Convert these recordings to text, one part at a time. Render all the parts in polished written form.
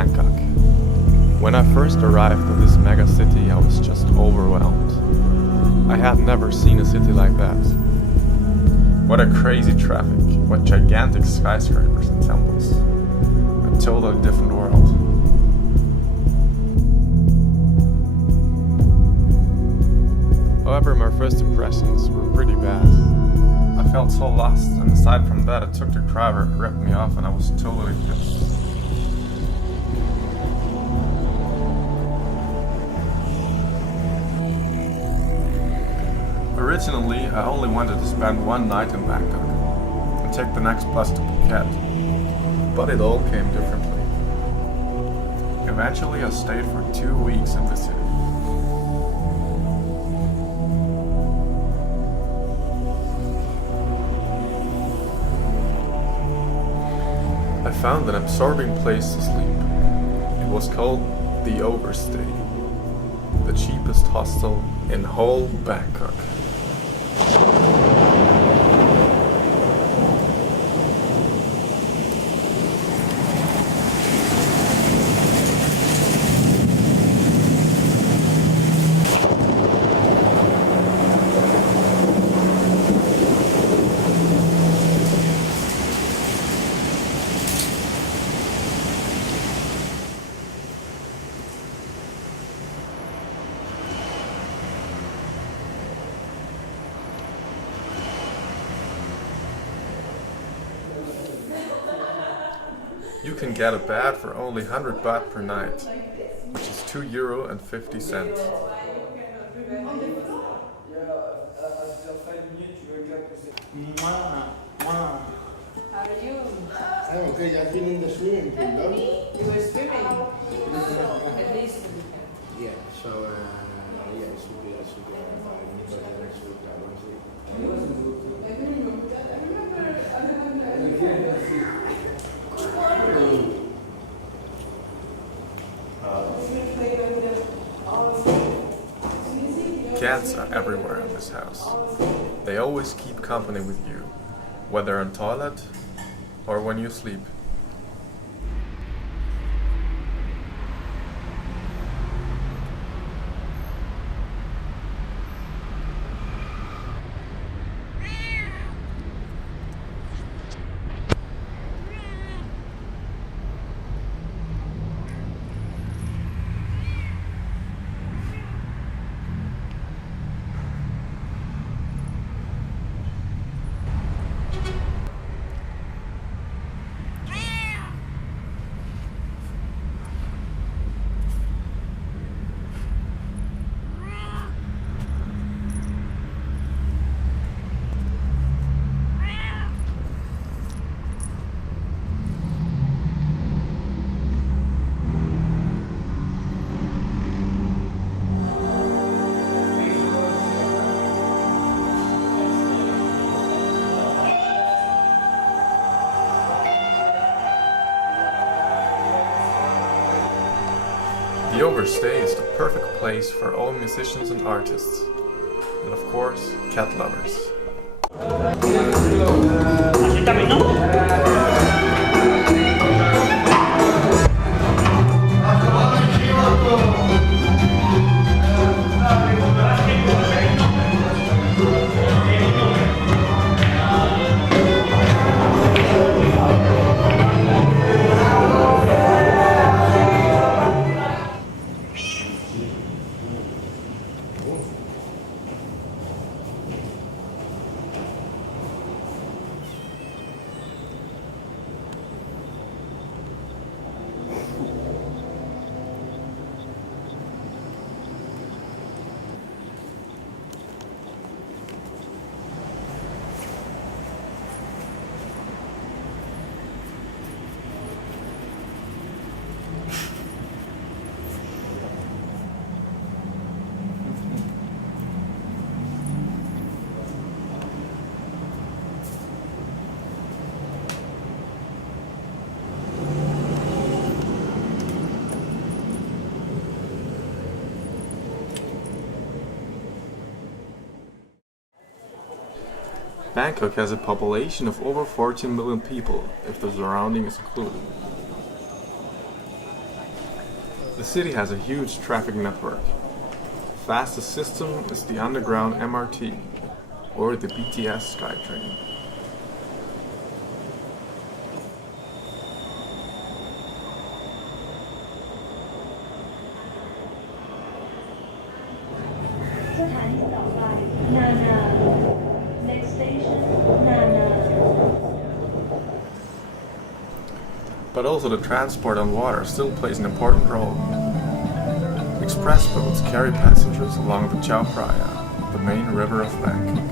Bangkok. When I first arrived in this mega city, I was just overwhelmed. I had never seen a city like that. What a crazy traffic, what gigantic skyscrapers and temples. A totally different world. However, my first impressions were pretty bad. I felt so lost, and aside from that, a tuk-tuk driver ripped me off and I was totally pissed. Originally, I only wanted to spend one night in Bangkok and take the next bus to Phuket, but it all came differently. Eventually, I stayed for 2 weeks in the city. I found an absorbing place to sleep. It was called the Overstay, the cheapest hostel in whole Bangkok. You can get a bed for only 100 baht per night, which is €2.50. How are you? I'm okay. I've been in the swimming pool, no? You were swimming? At least. Yeah, so, yeah, it should be next week. I don't see. Cats are everywhere in this house. They always keep company with you, whether on toilet or when you sleep. The Overstay is the perfect place for all musicians and artists, and of course, cat lovers. Bangkok has a population of over 14 million people, if the surrounding is included. The city has a huge traffic network. The fastest system is the underground MRT or the BTS SkyTrain. Next station, Nana. But also the transport on water still plays an important role. Express boats carry passengers along the Chao Phraya, the main river of Bangkok.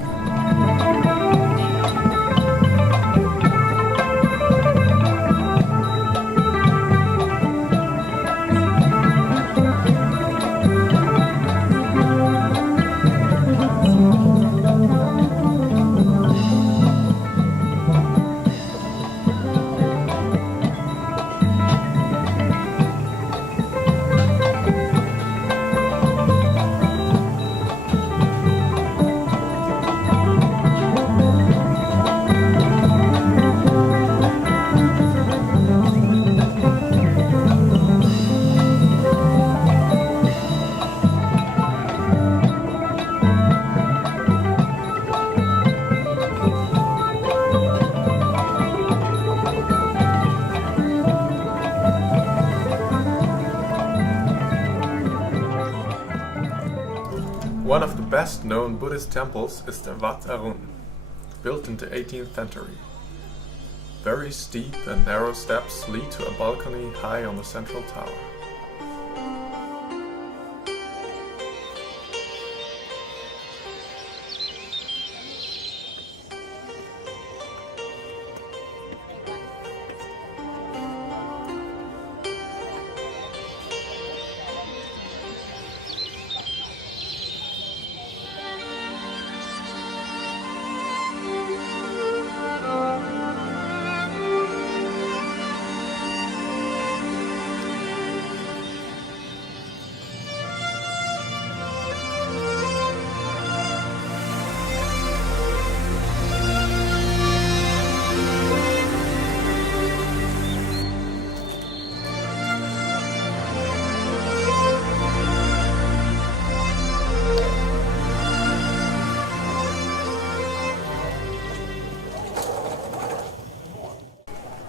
One of the best known Buddhist temples is the Wat Arun, built in the 18th century. Very steep and narrow steps lead to a balcony high on the central tower.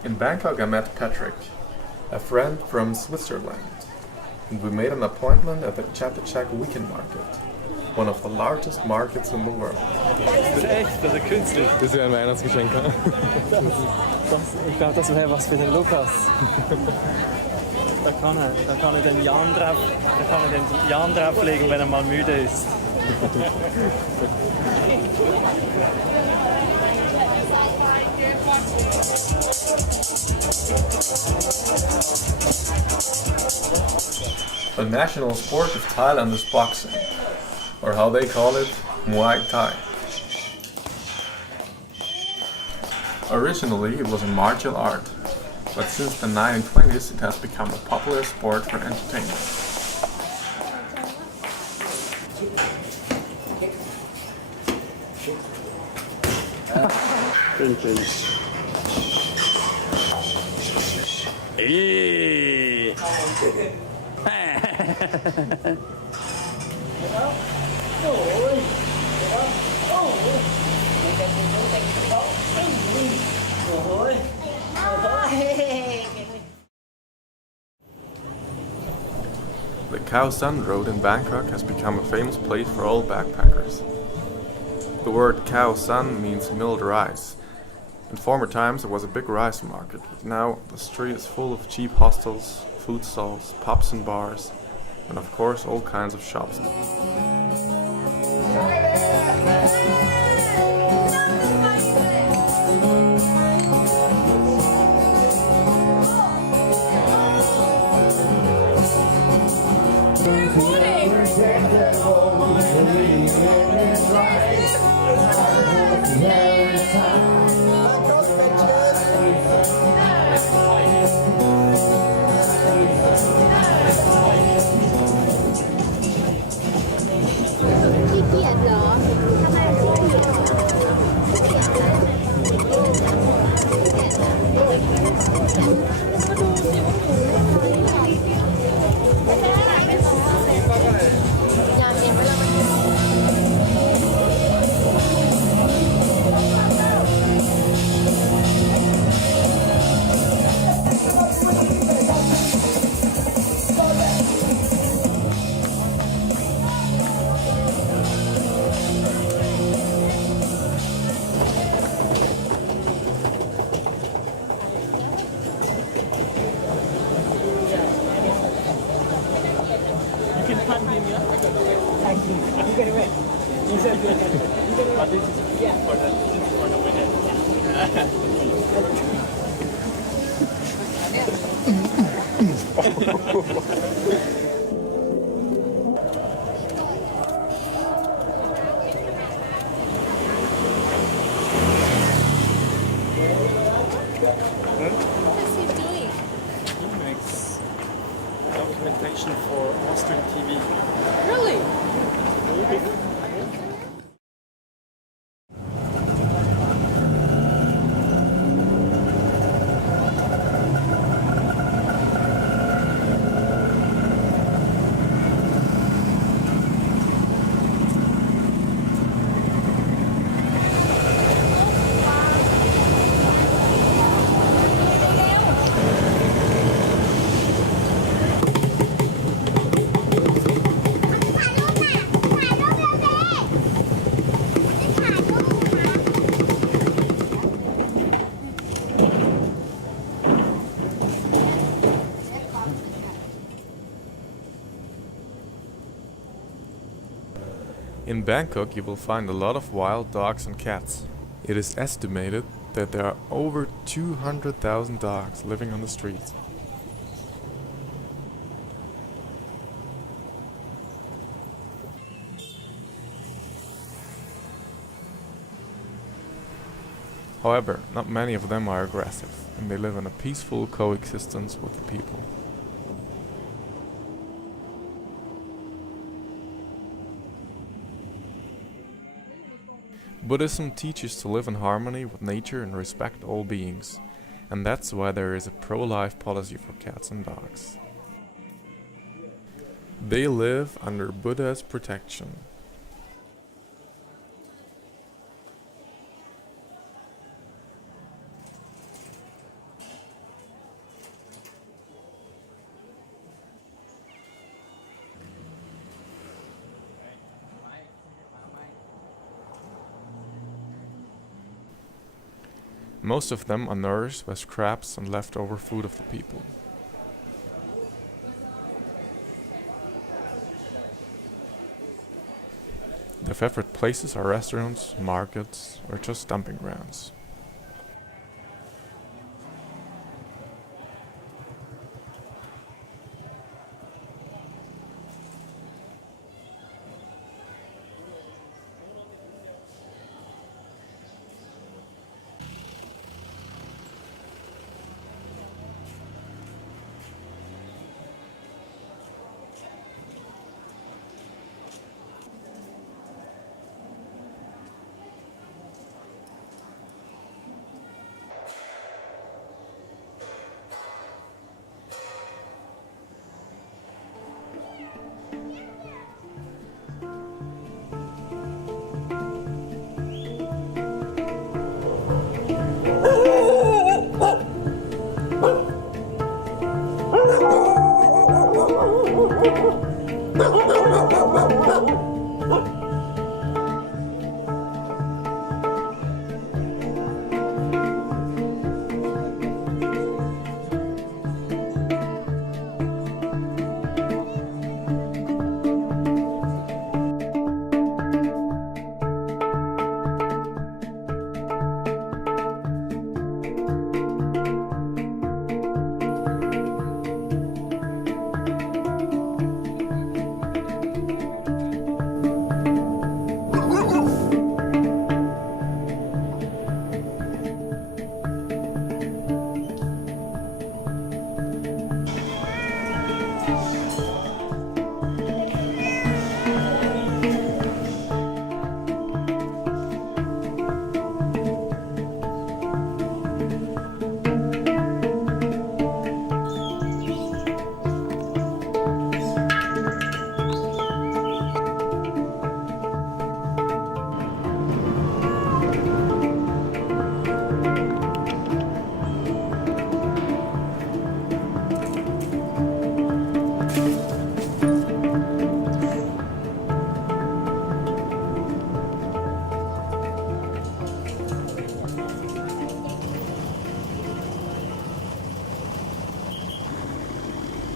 In Bangkok I met Patrick, a friend from Switzerland, and we made an appointment at the Chatuchak Weekend Market, one of the largest markets in the world. Das ist echt, das ist künstlich. Das ist ein Weihnachtsgeschenk. Ich glaube, das wäre was für den Lukas. Da kann er den Jan drauflegen, wenn er mal müde ist. The national sport of Thailand is boxing, or how they call it, Muay Thai. Originally it was a martial art, but since the 1920s it has become a popular sport for entertainment. The Khao San Road in Bangkok has become a famous place for all backpackers. The word Khao San means milled rice. In former times it was a big rice market, but now the street is full of cheap hostels, food stalls, pubs and bars, and of course all kinds of shops. What's he doing? He makes documentation for Austrian TV. Really? In Bangkok, you will find a lot of wild dogs and cats. It is estimated that there are over 200,000 dogs living on the streets. However, not many of them are aggressive, and they live in a peaceful coexistence with the people. Buddhism teaches to live in harmony with nature and respect all beings, and that's why there is a pro-life policy for cats and dogs. They live under Buddha's protection. Most of them are nourished by scraps and leftover food of the people. Their favorite places are restaurants, markets, or just dumping grounds.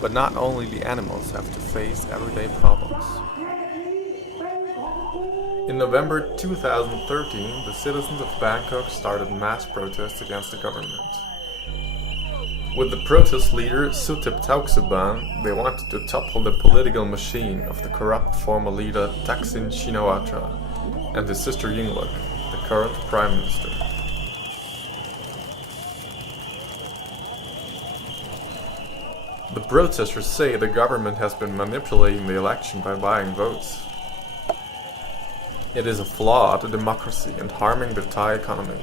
But not only the animals have to face everyday problems. In November 2013, the citizens of Bangkok started mass protests against the government. With the protest leader Suthep Thaugsuban, they wanted to topple the political machine of the corrupt former leader Thaksin Shinawatra and his sister Yingluck, the current prime minister. The protesters say the government has been manipulating the election by buying votes. It is a flawed democracy and harming the Thai economy.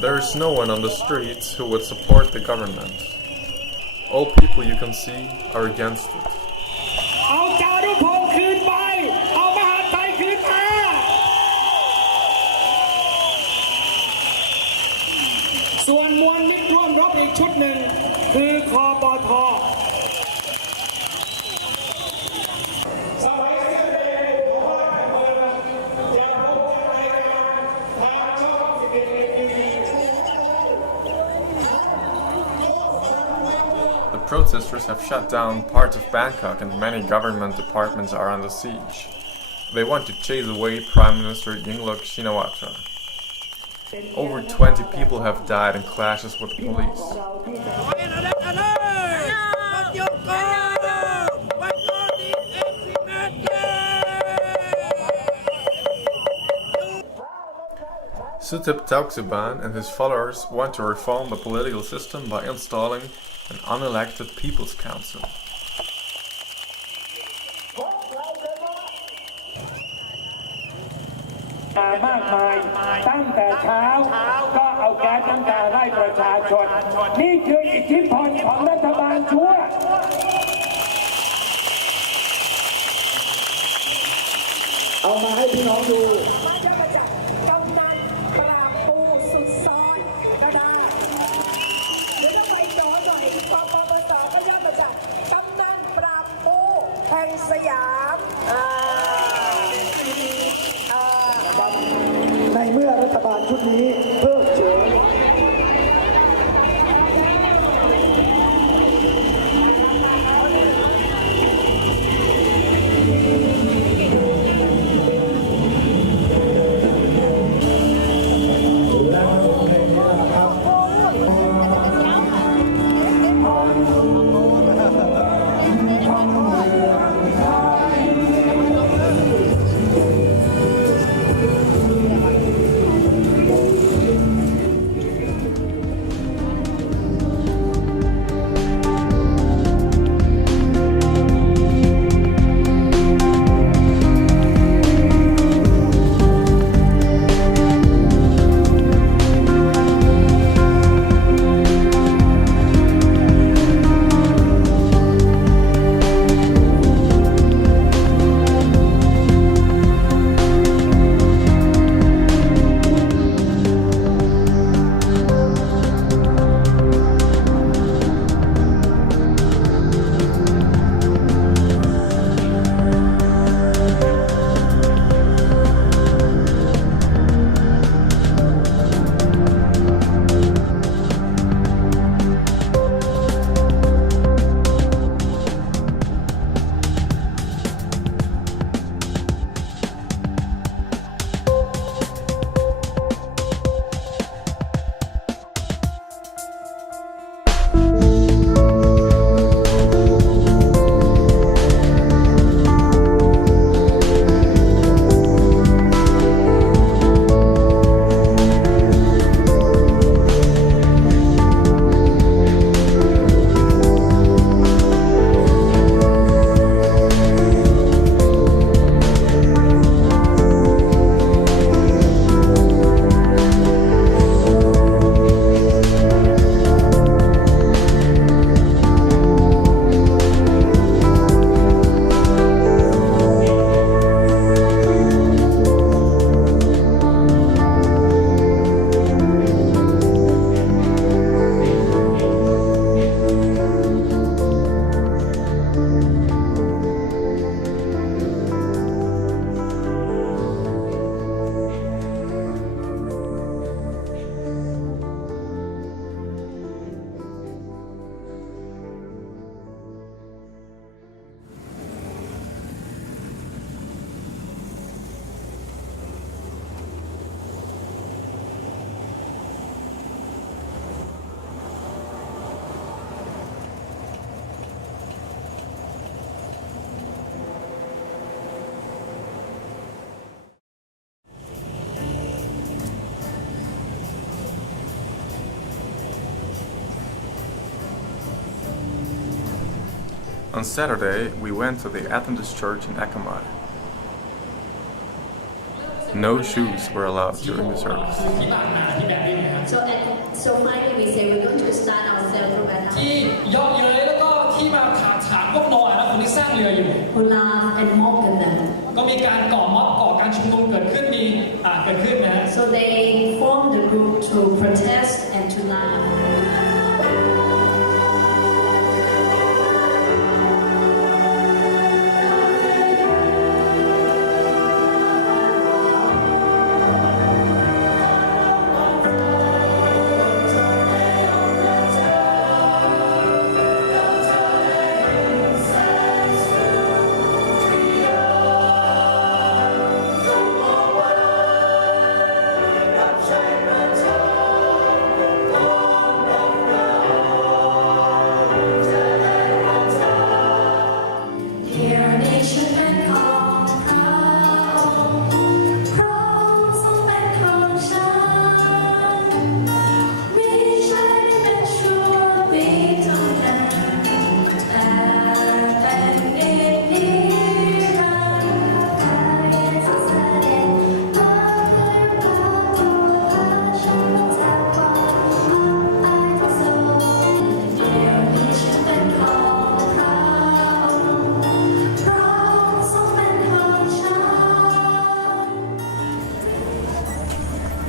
There is no one on the streets who would support the government. All people you can see are against it. เอาจารุพงษ์คืนไปเอามหาดไทยคืนมาส่วนมวลมิตรร่วมรบอีกชุดหนึ่งคือคปท. The protesters have shut down parts of Bangkok and many government departments are under siege. They want to chase away Prime Minister Yingluck Shinawatra. Over 20 people have died in clashes with the police. Suthep Thaugsuban and his followers want to reform the political system by installing an unelected People's Council. มากมายตั้งแต่เช้าก็เอาแก๊สน้ำตาไล่ประชาชนนี่คืออิทธิพลของรัฐบาลชั่วเอามาให้พี่น้องดู สยาม ในเมื่อรัฐบาลชุดนี้เพิกเฉย เ On Saturday, we went to the Adventist church in Akamai. No shoes were allowed during the service. So finally we say we're going to start our sail program ที่เยาะเย้ยแล้วก็ที่มาถากถางพวกโนอาห์และคนที่สร้างเรืออยู่ who laugh and mock at them. ก็มีการก่อม็อบก่อการชุมนุมเกิดขึ้นนะฮะ So they formed a group to protest and to laugh.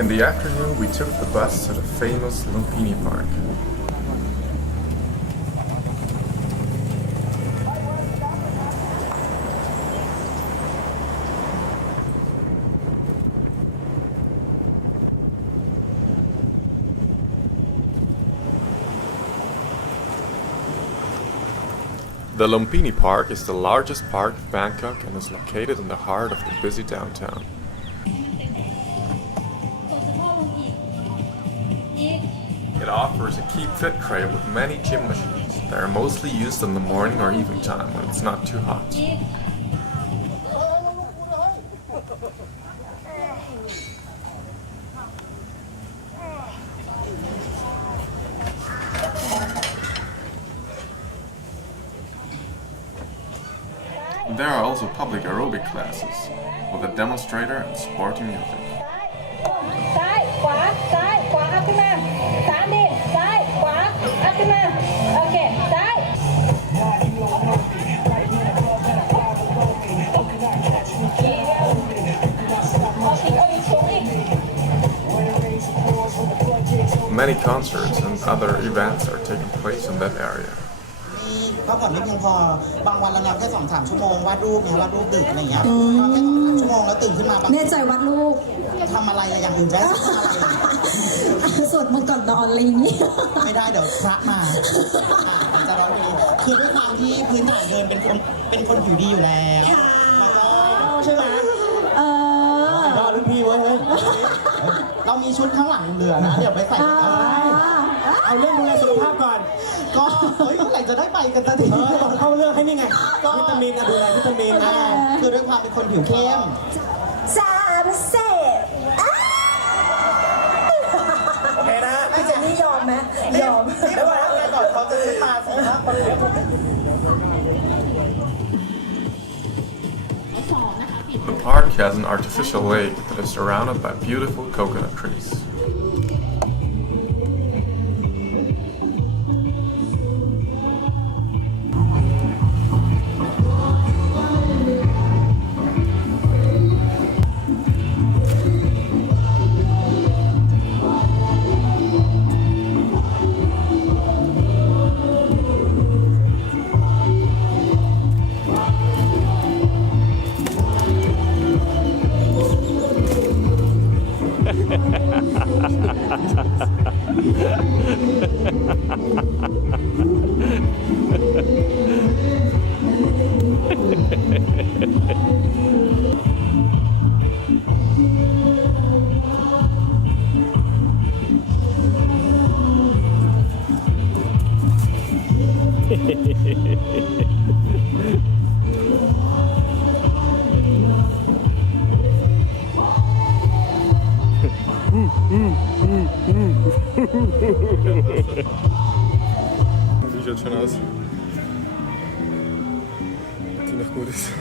In the afternoon, we took the bus to the famous Lumpini Park. The Lumpini Park is the largest park of Bangkok and is located in the heart of the busy downtown. It offers a keep fit trail with many gym machines. They are mostly used in the morning or evening time when it's not too hot. There are also public aerobic classes with a demonstrator and sporty music. ซ้ายขวาซ้ายขวาอัพขึ้นมาสามดีซ้ายขวาอัพขึ้นมาโอเคซ้าย Many concerts and other events are taking place in that area. พักผ่อนไม่เพียงพอบางวันเรานอนแค่ 2-3 ชั่วโมงวาดรูปเนี่ยวาดรูปดึกอะไรอย่างเงี้ยนอนแค่ 2-3 ชั่วโมงแล้วตื่นขึ้นมาบาง แน่ใจวัดลูก ทำอะไรอย่างอื่นได้อะไร สวดมนต์ก่อนนอนอะไรอย่างนี้ ไม่ได้เดี๋ยวพระมาจะร้องเพลงคือด้วยความที่พื้นฐานเดินเป็นคนผิวดีอยู่แล้วแล้วก็ใช่ไหมก็รุ่นพี่เว้ยเรามีชุดข้างหลังเหลือนะเดี๋ยวไปใส่กันเอาเรื่องดูแลสุขภาพก่อนก็เฮ้ยเมื่อไหร่จะได้ไปกันสักทีเข้าเรื่องให้นี่ไงวิตามินดูแลวิตามินคือด้วยความเป็นคนผิวเข้ม3 เสร็จโอเคนะพี่เจนนี่ยอมไหมยอม ไม่ว่าอะไรก่อนเขาจะซื้อตาสีนะคนเดียว The park has an artificial lake that is surrounded by beautiful coconut trees. Wie sieht schön aus. gut ist.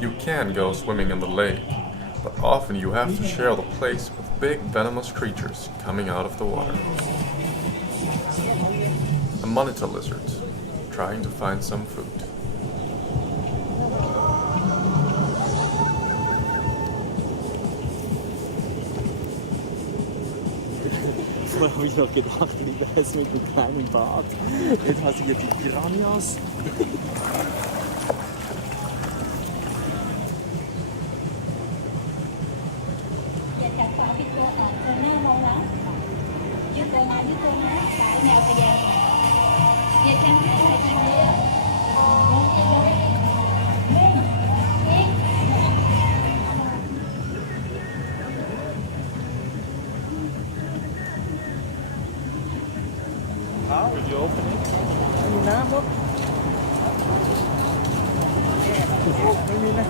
You can go swimming in the lake, but often you have to share the place with big venomous creatures coming out of the water. A monitor lizard, trying to find some food. Vorher habe ich noch gedacht, wie wäre es mit einem kleinen Bad. Jetzt hast du hier die Piranhas. Will you open it?มีน้ำมั้งไม่มีนะ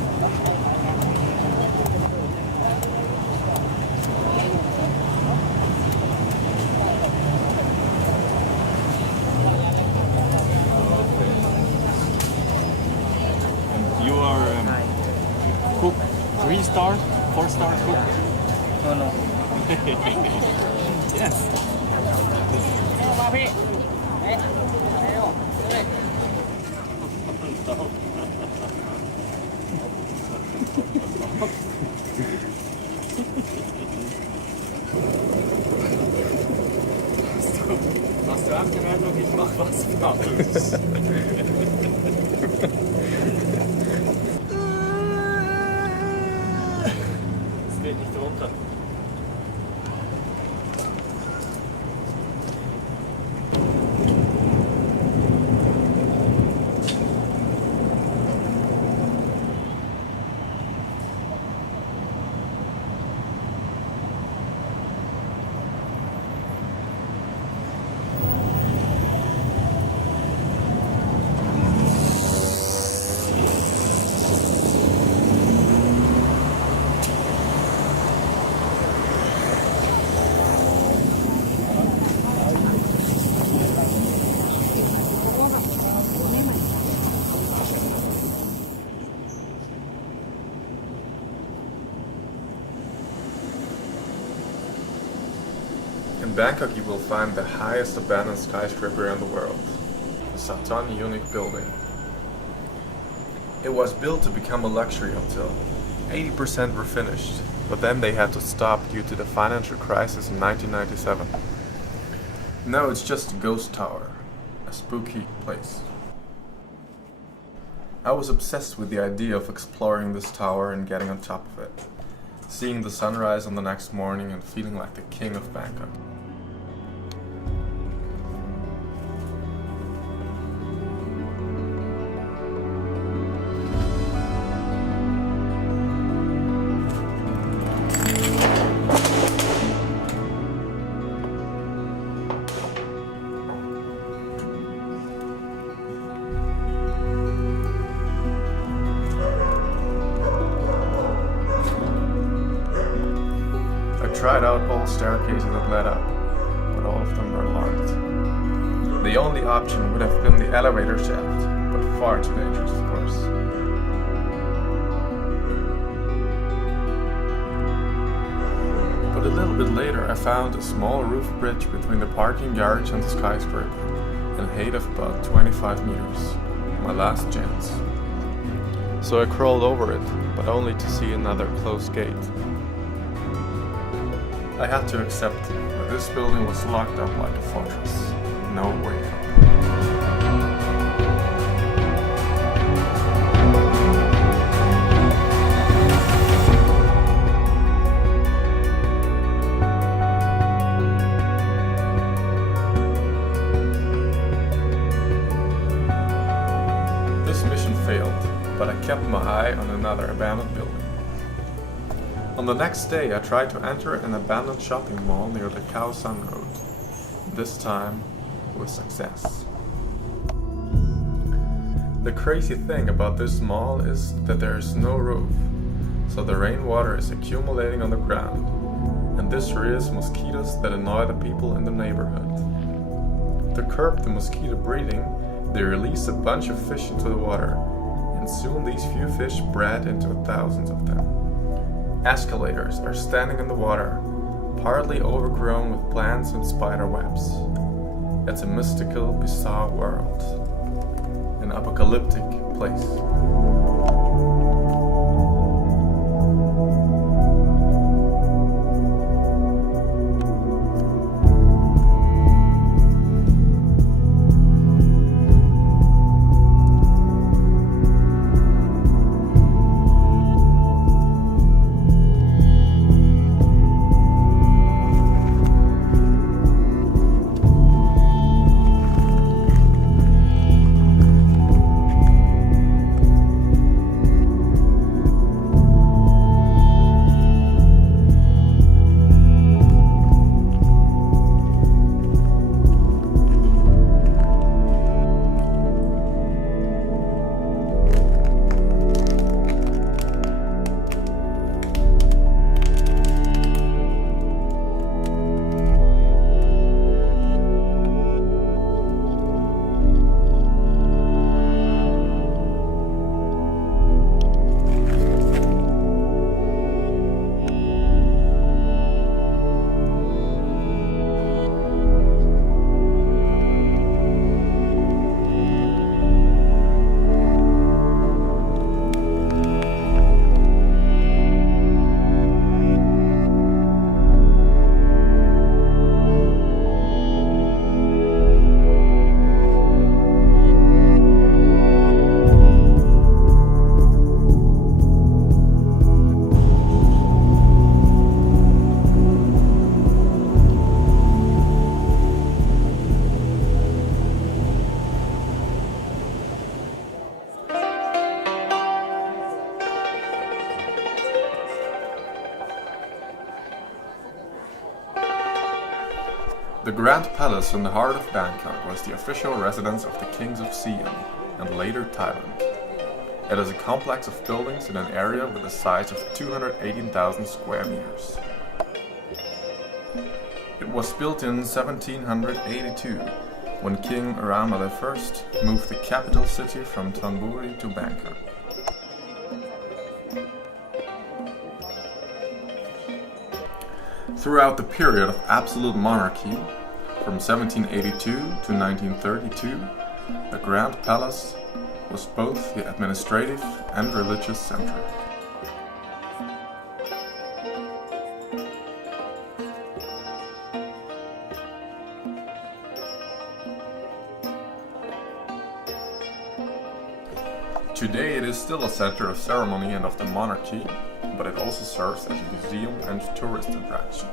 You are Cook, 3-star, 4-star cook. No. Yes. มาพี่ Hast du auch gemerkt, ob ich mache was falsch? Es geht nicht runter. In Bangkok you will find the highest abandoned skyscraper in the world, the Saton Unique building. It was built to become a luxury hotel. 80% were finished, but then they had to stop due to the financial crisis in 1997. Now it's just a ghost tower, a spooky place. I was obsessed with the idea of exploring this tower and getting on top of it, seeing the sunrise on the next morning and feeling like the king of Bangkok. I tried out all staircases that led up, but all of them were locked. The only option would have been the elevator shaft, but far too dangerous, of course. But a little bit later I found a small roof bridge between the parking garage and the skyscraper, in a height of about 25 meters. My last chance. So I crawled over it, but only to see another closed gate. I had to accept that this building was locked up like a fortress. No way up. This mission failed, but I kept my eye on another abandoned building. On the next day I tried to enter an abandoned shopping mall near the Khao San Road. This time with success. The crazy thing about this mall is that there is no roof, so the rainwater is accumulating on the ground, and this rears mosquitoes that annoy the people in the neighborhood. To curb the mosquito breeding, they release a bunch of fish into the water, and soon these few fish bred into thousands of them. Escalators are standing in the water, partly overgrown with plants and spider webs. It's a mystical, bizarre world. An apocalyptic place. The Grand Palace in the heart of Bangkok was the official residence of the kings of Siam and later Thailand. It is a complex of buildings in an area with a size of 218,000 square meters. It was built in 1782, when King Rama I moved the capital city from Thonburi to Bangkok. Throughout the period of absolute monarchy, from 1782 to 1932, the Grand Palace was both the administrative and religious center. Today it is still a center of ceremony and of the monarchy, but it also serves as a museum and tourist attraction.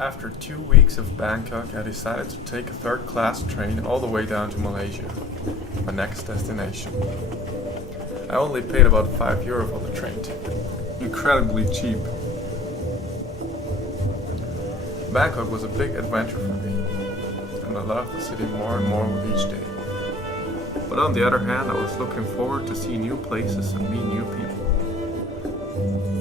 After 2 weeks of Bangkok, I decided to take a third-class train all the way down to Malaysia, my next destination. I only paid about €5 for the train ticket. Incredibly cheap. Bangkok was a big adventure for me, and I loved the city more and more with each day. But on the other hand, I was looking forward to see new places and meet new people.